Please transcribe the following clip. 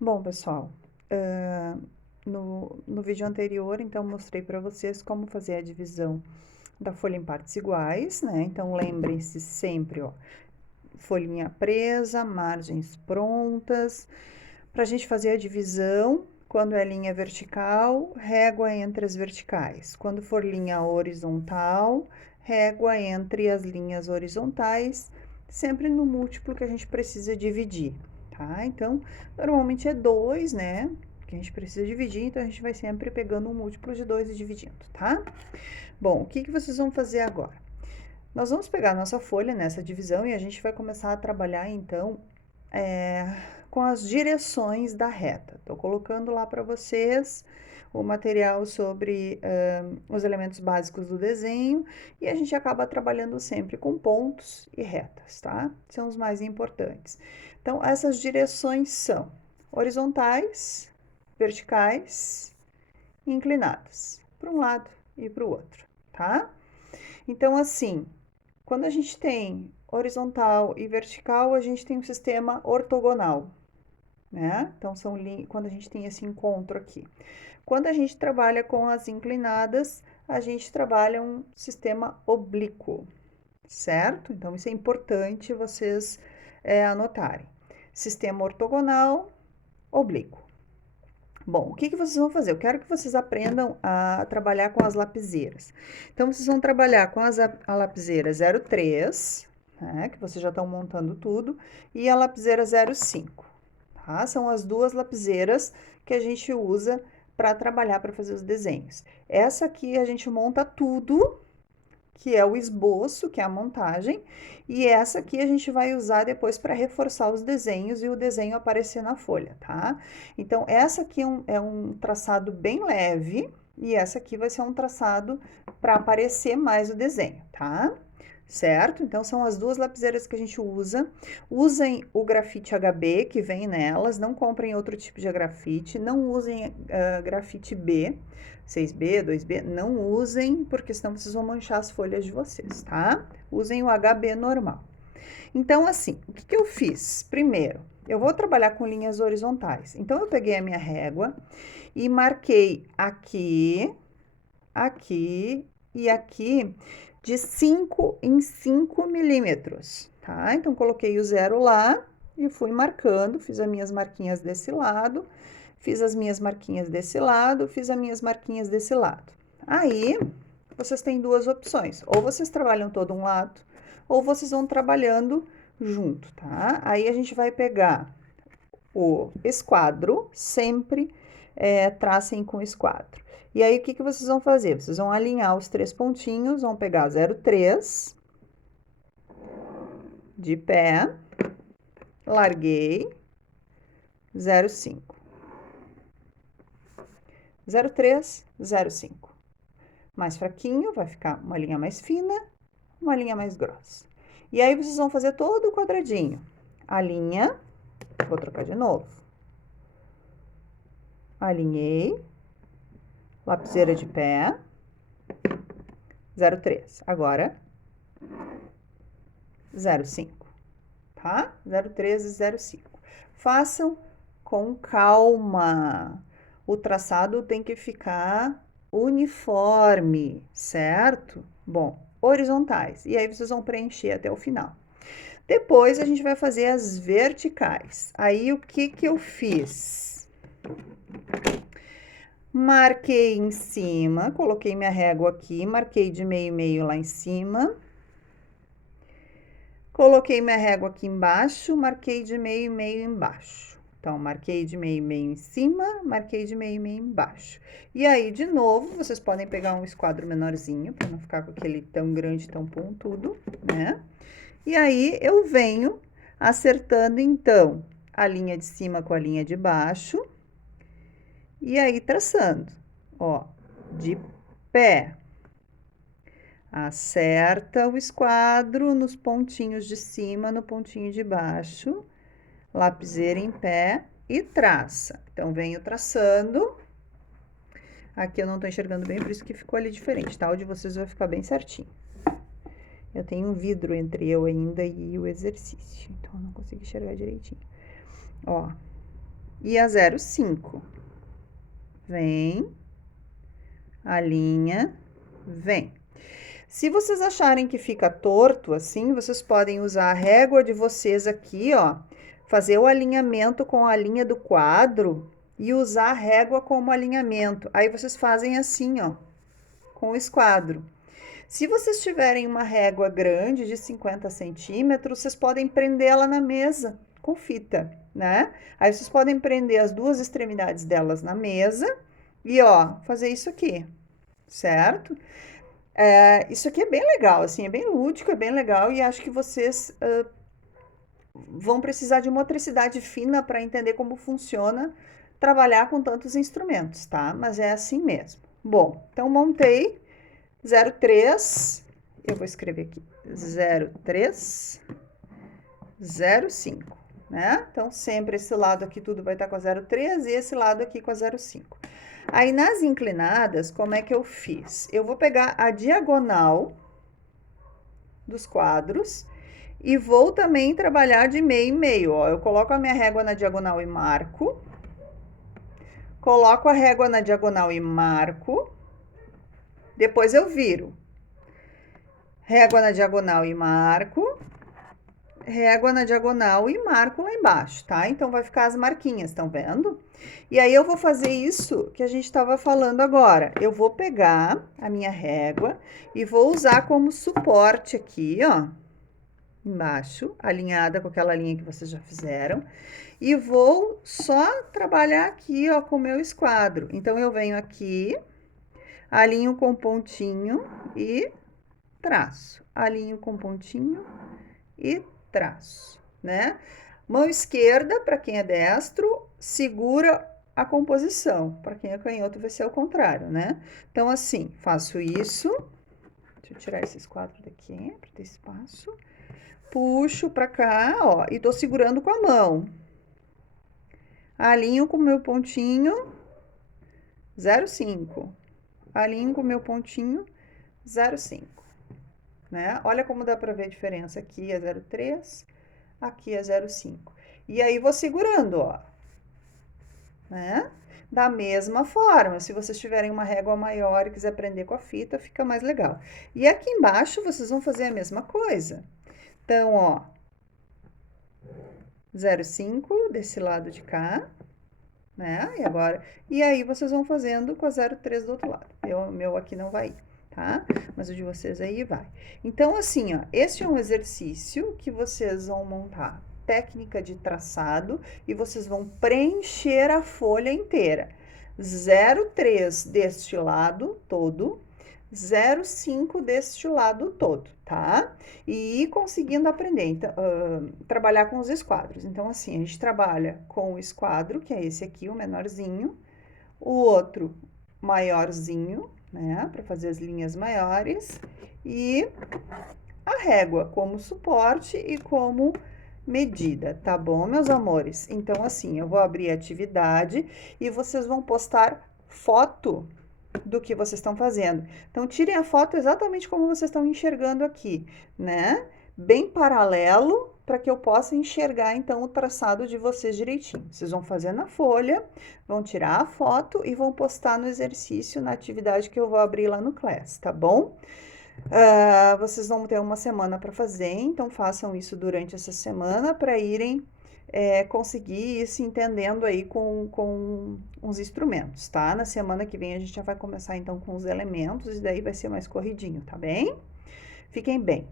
Bom, pessoal, no vídeo anterior, então, mostrei para vocês como fazer a divisão da folha em partes iguais, né? Então, lembrem-se sempre, ó, folhinha presa, margens prontas. Para a gente fazer a divisão, quando é linha vertical, régua entre as verticais. Quando for linha horizontal, régua entre as linhas horizontais, sempre no múltiplo que a gente precisa dividir, tá? Então, normalmente é 2, né? Que a gente precisa dividir, então a gente vai sempre pegando um múltiplo de 2 e dividindo, tá? Bom, o que vocês vão fazer agora? Nós vamos pegar a nossa folha nessa divisão e a gente vai começar a trabalhar, então, com as direções da reta. Estou colocando lá para vocês o material sobre os elementos básicos do desenho e a gente acaba trabalhando sempre com pontos e retas, tá? São os mais importantes. Então, essas direções são horizontais, verticais e inclinadas, para um lado e para o outro, tá? Então, assim, quando a gente tem horizontal e vertical, a gente tem um sistema ortogonal, né? Então, quando a gente tem esse encontro aqui. Quando a gente trabalha com as inclinadas, a gente trabalha um sistema oblíquo, certo? Então, isso é importante vocês anotarem. Sistema ortogonal, oblíquo. Bom, o que vocês vão fazer? Eu quero que vocês aprendam a trabalhar com as lapiseiras. Então, vocês vão trabalhar com a lapiseira 03, né, que vocês já estão montando tudo, e a lapiseira 05, tá? São as duas lapiseiras que a gente usa para trabalhar, para fazer os desenhos. Essa aqui a gente monta tudo, que é o esboço, que é a montagem, e essa aqui a gente vai usar depois para reforçar os desenhos e o desenho aparecer na folha, tá? Então, essa aqui é um traçado bem leve, e essa aqui vai ser um traçado para aparecer mais o desenho, tá? Certo? Então, são as duas lapiseiras que a gente usa. Usem o grafite HB que vem nelas, não comprem outro tipo de grafite, não usem grafite B, 6B, 2B, não usem, porque senão vocês vão manchar as folhas de vocês, tá? Usem o HB normal. Então, assim, o que eu fiz? Primeiro, eu vou trabalhar com linhas horizontais. Então, eu peguei a minha régua e marquei aqui, aqui e aqui de 5 em 5 milímetros, tá? Então, coloquei o zero lá e fui marcando, fiz as minhas marquinhas desse lado, fiz as minhas marquinhas desse lado, fiz as minhas marquinhas desse lado. Aí, vocês têm duas opções, ou vocês trabalham todo um lado, ou vocês vão trabalhando junto, tá? Aí, a gente vai pegar o esquadro, sempre tracem com esquadro. E aí, o que vocês vão fazer? Vocês vão alinhar os três pontinhos, vão pegar 0,3 de pé, larguei, 0,5. 0,3, 0,5. Mais fraquinho, vai ficar uma linha mais fina, uma linha mais grossa. E aí, vocês vão fazer todo o quadradinho. A linha, vou trocar de novo. Alinhei, lapiseira de pé, 0,3. Agora, 0,5, tá? 0,3 e 0,5. Façam com calma. O traçado tem que ficar uniforme, certo? Bom, horizontais. E aí vocês vão preencher até o final. Depois a gente vai fazer as verticais. Aí o que eu fiz? Marquei em cima, coloquei minha régua aqui, marquei de meio e meio lá em cima. Coloquei minha régua aqui embaixo, marquei de meio e meio embaixo. Então, marquei de meio e meio em cima, marquei de meio e meio embaixo. E aí, de novo, vocês podem pegar um esquadro menorzinho, para não ficar com aquele tão grande, tão pontudo, né? E aí, eu venho acertando, então, a linha de cima com a linha de baixo. E aí, traçando, ó, de pé. Acerta o esquadro nos pontinhos de cima, no pontinho de baixo, lapiseira em pé e traça. Então, venho traçando. Aqui eu não tô enxergando bem, por isso que ficou ali diferente, tá? O de vocês vai ficar bem certinho. Eu tenho um vidro entre eu ainda e o exercício, então eu não consigo enxergar direitinho. Ó, e a 0,5. Vem, alinha, vem. Se vocês acharem que fica torto assim, vocês podem usar a régua de vocês aqui, ó, fazer o alinhamento com a linha do quadro e usar a régua como alinhamento. Aí vocês fazem assim, ó, com o esquadro. Se vocês tiverem uma régua grande de 50 centímetros, vocês podem prendê-la na mesa com fita, né? Aí vocês podem prender as duas extremidades delas na mesa e, ó, fazer isso aqui, certo? Isso aqui é bem legal, assim, é bem lúdico, é bem legal e acho que vocês vão precisar de motricidade fina para entender como funciona trabalhar com tantos instrumentos, tá? Mas é assim mesmo. Bom, então montei 0,3, eu vou escrever aqui, 0,3, 0,5, né? Então, sempre esse lado aqui tudo vai estar com a 0,3 e esse lado aqui com a 0,5. Aí, nas inclinadas, como é que eu fiz? Eu vou pegar a diagonal dos quadros e vou também trabalhar de meio em meio, ó. Eu coloco a minha régua na diagonal e marco. Coloco a régua na diagonal e marco. Depois eu viro. Régua na diagonal e marco. Régua na diagonal e marco lá embaixo, tá? Então, vai ficar as marquinhas, estão vendo? E aí, eu vou fazer isso que a gente estava falando agora. Eu vou pegar a minha régua e vou usar como suporte aqui, ó, embaixo, alinhada com aquela linha que vocês já fizeram. E vou só trabalhar aqui, ó, com o meu esquadro. Então, eu venho aqui, alinho com pontinho e traço. Alinho com pontinho e traço, né? Mão esquerda, para quem é destro, segura a composição. Para quem é canhoto, vai ser o contrário, né? Então, assim, faço isso. Deixa eu tirar esses quadros daqui, para ter espaço. Puxo para cá, ó, e tô segurando com a mão. Alinho com o meu pontinho 0,5. Alinho com o meu pontinho 0,5. Né? Olha como dá para ver a diferença. Aqui é 0,3, aqui é 0,5. E aí, vou segurando, ó. Né? Da mesma forma, se vocês tiverem uma régua maior e quiser prender com a fita, fica mais legal. E aqui embaixo, vocês vão fazer a mesma coisa. Então, ó, 0,5 desse lado de cá, né? E aí, vocês vão fazendo com a 0,3 do outro lado. O meu aqui não vai ir, tá? Mas o de vocês aí vai. Então, assim, ó, este é um exercício que vocês vão montar técnica de traçado e vocês vão preencher a folha inteira. 0,3 deste lado todo, 0,5 deste lado todo, tá? E ir conseguindo aprender, então, trabalhar com os esquadros. Então, assim, a gente trabalha com o esquadro, que é esse aqui, o menorzinho, o outro maiorzinho, né, para fazer as linhas maiores, e a régua como suporte e como medida, tá bom, meus amores? Então, assim, eu vou abrir a atividade e vocês vão postar foto do que vocês estão fazendo. Então, tirem a foto exatamente como vocês estão enxergando aqui, né? Bem paralelo, para que eu possa enxergar, então, o traçado de vocês direitinho. Vocês vão fazer na folha, vão tirar a foto e vão postar no exercício, na atividade que eu vou abrir lá no Class, tá bom? Vocês vão ter uma semana para fazer, então façam isso durante essa semana para irem conseguir ir se entendendo aí com os instrumentos, tá? Na semana que vem a gente já vai começar então com os elementos e daí vai ser mais corridinho, tá bem? Fiquem bem.